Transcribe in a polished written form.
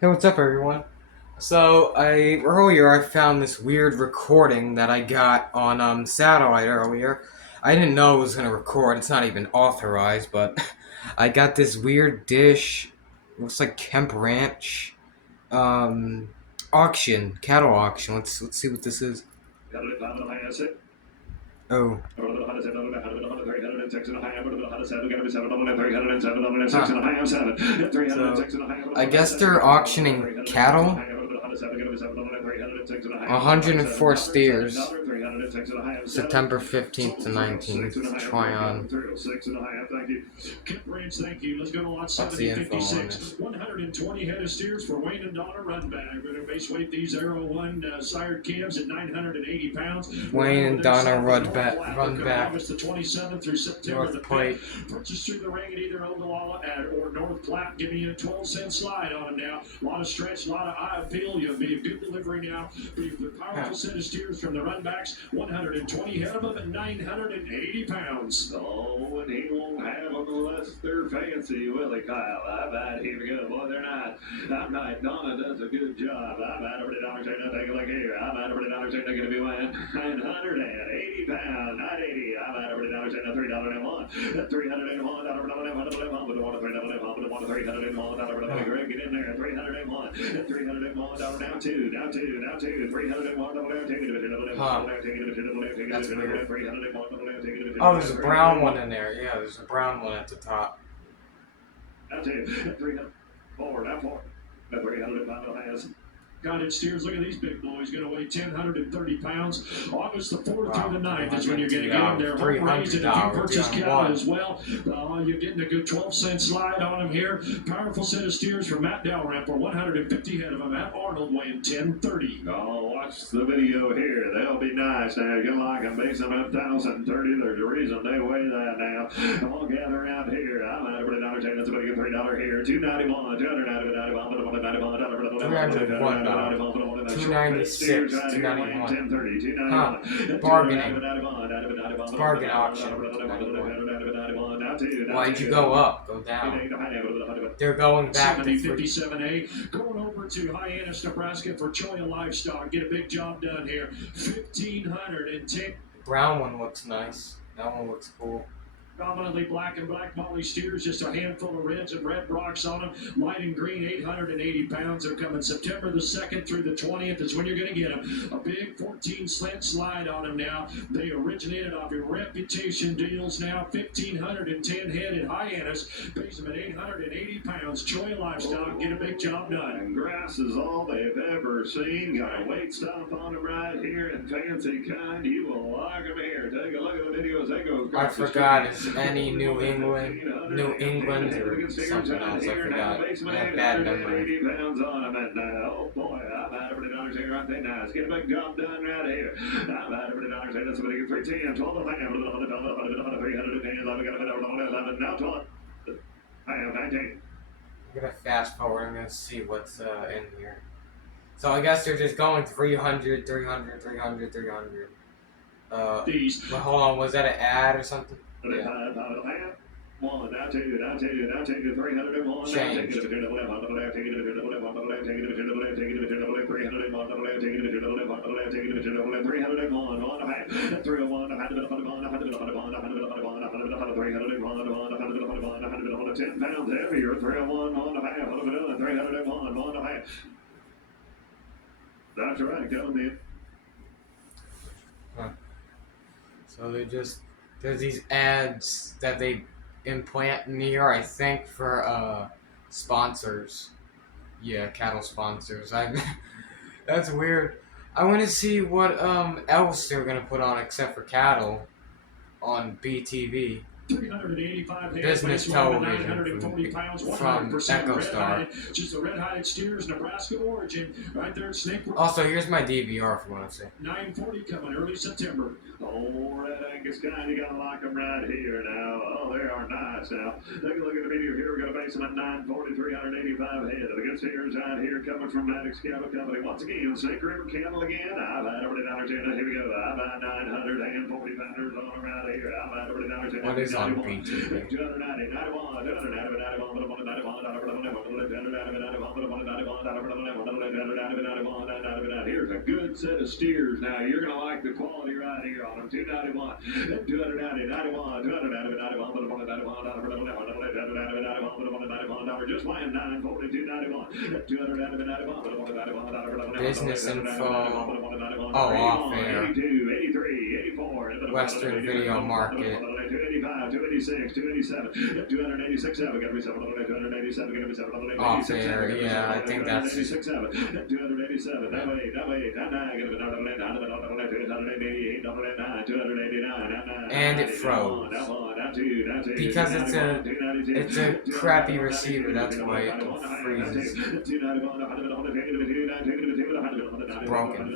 Hey, what's up, everyone? So, earlier I found this weird recording that I got on satellite earlier. I didn't know it was gonna record. It's not even authorized, but I got this weird dish. Looks like Kemp Ranch um auction, cattle auction. Let's see what this is. Oh, so I guess they're auctioning cattle. 104 steers. September 15th to 19th. Tryon. Let's go to lot What's the info on 7056. this? 120 head of steers for Wayne and Donna Runback. We're going to base weight these Arrow 1 sired calves at 980 pounds. Wayne and Donna run back. August the 27th through September North the Plate. 5th. Purchase through the ring at either Ogallala or North Platte. Give me a 12-cent slide on them now. A lot of stretch, a lot of eye appeal. You'll be a good delivery now. The powerful set of steers from the Runbacks. 120 head of them at 980 pounds. Oh, and he won't have them unless they're fancy, will he, Kyle? I bet. Here we go. Boy, they're not. I'm right. Donna does a good job. I'm at over the dollar chain. Take a look here. I'm at over the dollar chain. They're going to be weighing 980 pounds. 980. I'm at over the dollar chain. $301. $301. $301. Get in there. $301. $301. Now two. Now two. Now two. $301. Huh. That's weird. Oh, there's a brown one in there. Yeah, there's a brown one at the top. Now two. 300. Four. Now four. 300 has. Got it, steers. Look at these big boys. Going to weigh 1,030 pounds. August the 4th through the 9th is when you're going to get them there. Home raised and if you purchase cattle as well, you're getting a good 12-cent slide on them here. Powerful set of steers from Matt Dalrymple. 150 head of them. At Arnold weighing 1,030. Oh, watch the video here. They'll be nice now. You're gonna like them. Base them at 1,030. There's a reason they weigh that now. Come on, gather around here. I'm at $1 chain. That's about to get $3 here. $291. $291. 296, 291. Huh. Bargaining. Bargain auction. Why'd you go up? Go down. They're going back to 7057A. Going over to Hyannis, Nebraska for Choya Livestock. Get a big job done here. 1,510. Brown one looks nice. That one looks cool. Dominantly black and black molly steers, just a handful of reds and red rocks on them. Light and green, 880 pounds. They're coming September the 2nd through the 20th is when you're going to get them. A big 14-cent slide on them now. They originated off your Reputation deals now. 1,510 head at Hyannis. Base them at 880 pounds. Choya Livestock, get a big job done. And grass is all they've ever seen. Got a weight stop on them right here in fancy kind. You will like them here. Take a look at the videos. They go I forgot. It's any New England or something else. I forgot. I have bad memory. Pounds on them, and oh boy, I'm out over the dollars here right there. Nice, get a big job done right here. I'm out over the dollars here. That's somebody get 310, 12 of them, 310. I've got a 11 now 12. I have 19. I'm gonna fast forward. I'm gonna see what's in here. So I guess they're just going 300, 300, 300, 300. These. Well, hold on. Was that an ad or something? Yeah. One, now two, now two, now two, 301, Change. £10 heavier, 301, 301. That's right, go me. So there's these ads that they implant in here, I think, for sponsors. Yeah, cattle sponsors. That's weird. I want to see what else they're gonna put on except for cattle on BTV. 385 Business television 940 pounds, from 100% EchoStar. Just the red-hided steers, Nebraska origin, right there at Snake. Also, here's my DVR if you want to see. 940 coming early September. Oh, Red Angus kind, you gotta like them right here now. Oh, they are nice now. Take a look at the video here. We're gonna base them at 940, 385 head. The good steers out here coming from Maddox Cattle Company. Once again, Snake River Cattle again. I've had over the dollars here. Here we go. I've had 940 pounders on them right here. I've had over the dollars here. What is on BTV. Here's a good set of steers. Now you're gonna like the quality right here on them. 291, 291, 291. Just laying 942.91. Business info. Oh, off air. 82, 83, 84. Western Video Market. 285, 286, 287, 286. Gotta be 287. Gotta be 7. Off air, yeah, I think that's. 287. That way. 289. And it froze. Because it's a crappy receiver, that's why it freezes. It's broken.